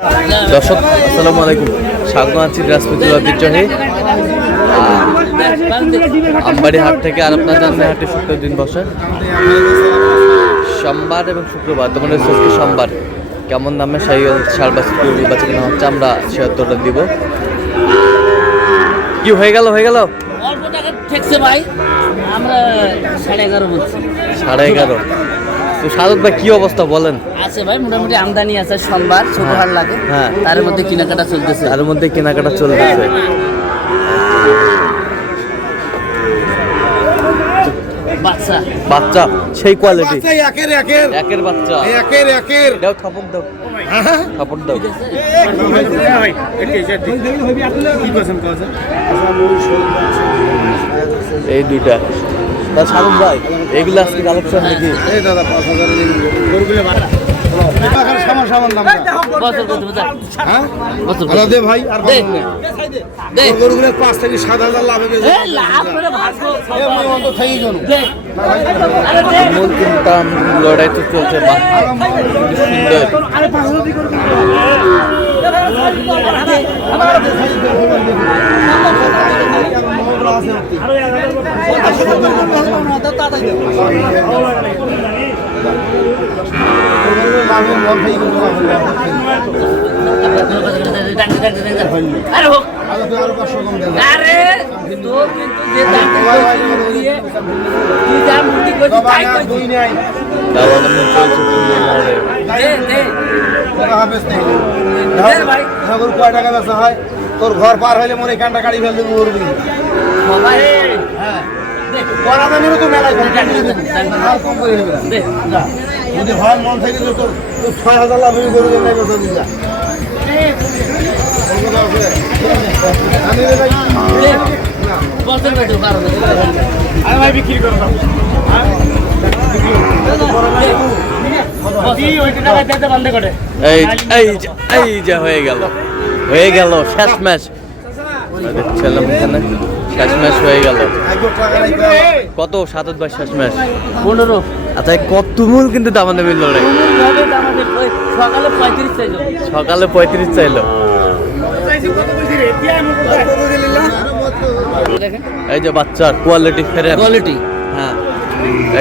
দর্শক আসসালামু আলাইকুম, স্বাগত আছি রাজপুতের ঐতিহ্যবাহী আমবাড়ি হাট থেকে। আর আপনার জানেন হাটে শুক্রবার দিন বসে, সোমবার এবং শুক্রবার। তোমাদের আজকে সোমবার কেমন দামে সারবাস বাচ্চা কেনা হচ্ছে আমরা সে উত্তরটা দিব। কি হয়ে গেল অল্প টাকা ঠেকছে ভাই, আমরা 11.5 বলছি। 11.5। তো সাদত ভাই কি অবস্থা বলেন? আছে ভাই, মোটামুটি আমদানি আছে। সোমবার ছোট হাট লাগে, হ্যাঁ, তার মধ্যে কেনাকাটা চলতেছে। বাচ্চা সেই কোয়ালিটি, একের বাচ্চা দাও থাপড় দাও। এই দুইটা তা সাদত ভাই, এগুলো আজকে কালেকশন নাকি? ভাই আর গরুগুলো 5 থেকে 7,000 লাভ হবে। লড়াই তো চলছে, কয় টাকা বেচা হয়? তোর ঘর পার হইলে মনে কান্টা কাটি ফেলতে মরবি। যদি হয় মন থেকে তোর 6,000 লাভ হয়ে গরু নাই বেচা দিযা। বিক্রি করো এই যে হয়ে গেল শেষমেশ। দেখছিলাম এখানে শেষমেশ হয়ে গেল। কত সাদত ভাই শেষমেশ? 15। আচ্ছা, কত মূল কিন্তু দাম দেবে লড়াই? সকালে 35 চাইলো। এই যে বাচ্চার কোয়ালিটি হ্যাঁ,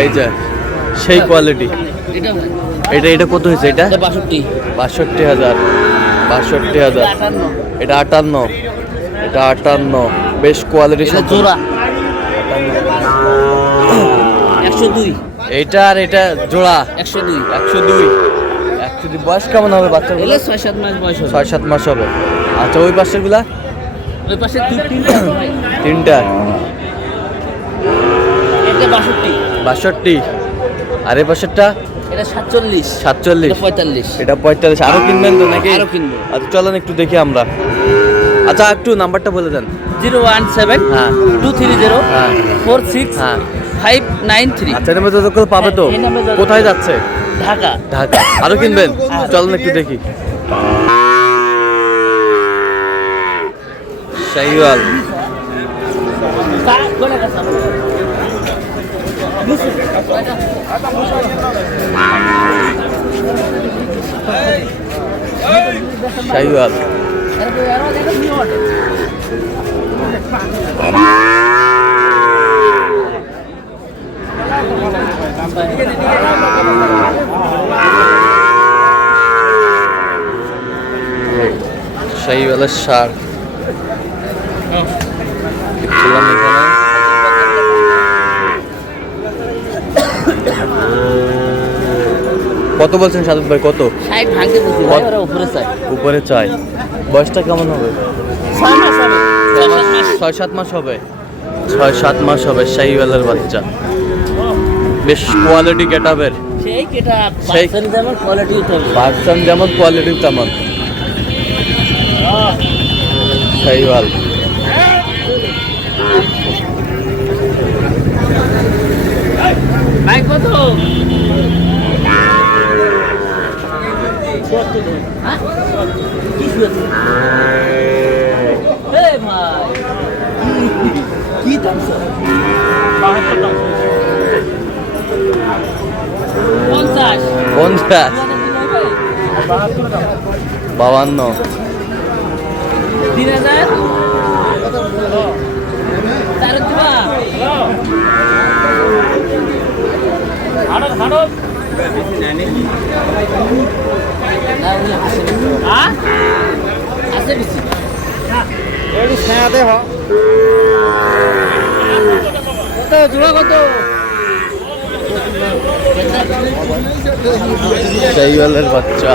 এই যে সেই কোয়ালিটি। এটা কত হয়েছে? এটা 62,000। এটা 58। বেশ কোয়ালিটি জোড়া 102। এটা আর এটা জোড়া 102। বয়স কেমন হবে বাচ্চার? 6-7 মাস বয়স হবে। 6-7 মাস হবে। আচ্ছা, ওই পাশের গুলা? ওই পাশে তিনটা। এটা 62। আর এই পাশেরটা? এটা 47। 45। এটা 45। আরো কিনবেন তো নাকি? আরো কিনবো। আচ্ছা চলেন একটু দেখি আমরা। আচ্ছা একটু নাম্বারটা বলে দেন। 017 হ্যাঁ 230 হ্যাঁ 46 হ্যাঁ 593। আচ্ছা, এর মধ্যে তো পাবে তো? এই নাম্বারে কোথায় যাচ্ছে? ঢাকা। আরো কিনবেন? চলেন একটু দেখি। শাহিওয়াল শাহিওয়ালের সার দেখছিলাম এখানে। কত বলছেন সাদত ভাই? কত? 60 ভাঙতে বলছি ভাই, ওরা উপরে চাই। বয়সটা কেমন হবে? 6 মাস হবে। 6-7 মাস হবে। 6-7 মাস হবে। শাহিওয়ালের বাচ্চা, বেশ কোয়ালিটি গেটাবের। সেই কেটা পার্সেন্ট যেমন কোয়ালিটি তেমন শাহিওয়াল। ভাই কত? কি দাম স্যার? 50 52 3000 তার দিবা আছে বেশি কত জোড়া কত শাহিওয়ালের বাচ্চা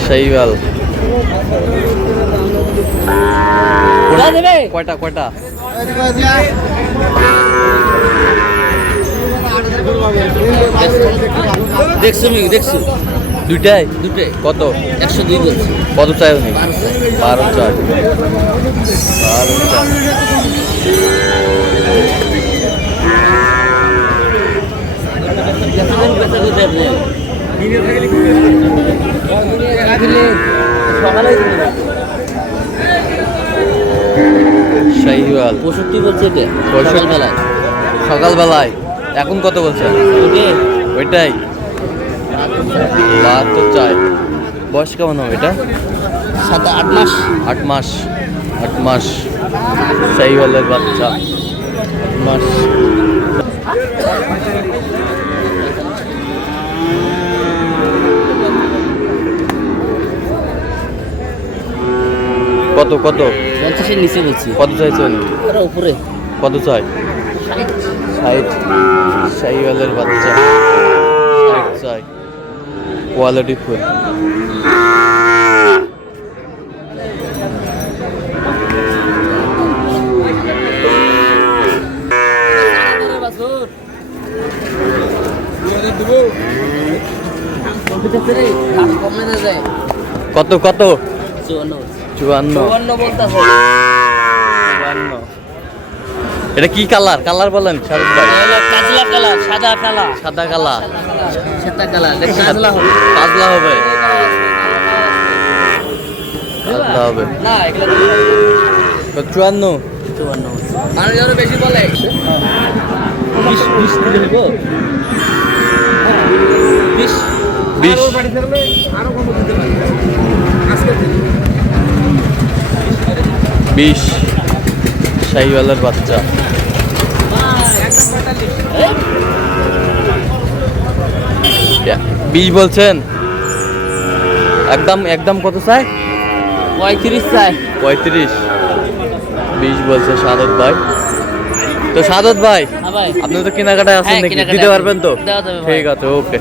শাহিওয়াল কয়টা কয়টা দেখছো নাকি দেখছো দুইটাই দুটোই কত 102 বলছি কত চাই উনি 12 চাই 12 চাই শাহিওয়াল 65 বলছে এটা 65 বেলায় সকালবেলায় এখন কত বলছেন ওইটাই 72 চাই বয়স কেমন হবে এটা 7-8 মাস 8 মাস 8 মাস শাহিওয়ালের বাচ্চা 8 মাস কত কত 50 এর নিচে বলছি কত চাইছেন আরে উপরে কত চাই 60 শাহিওয়ালের বাচ্চা 60 চাই কোয়ালিটি ফুল কত কত 54 এটা কি কালার কালার বলেন শারদ ভাই কাজলা কালার সাদা কালার সাদা কালার সাদা কালার কাজলা হবে কাজলা হবে কাজলা হবে না এগুলা 54 মানুষ আরো বেশি বলে 20 দিলে হইব 20 20 শাহিওয়ালের বাচ্চা বিশ বলছেন একদম একদম কত চাই 35 চাই 35 20 বলছে সাদত ভাই তো সাদত ভাই হ্যাঁ ভাই আপনি তো কেনাকাটায় আছেন হ্যাঁ, নাকি কেনাকাটায় দিতে আছি। পারবেন তো দেওয়া যাবে ভাই। ঠিক আছে ওকে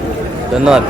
ধন্যবাদ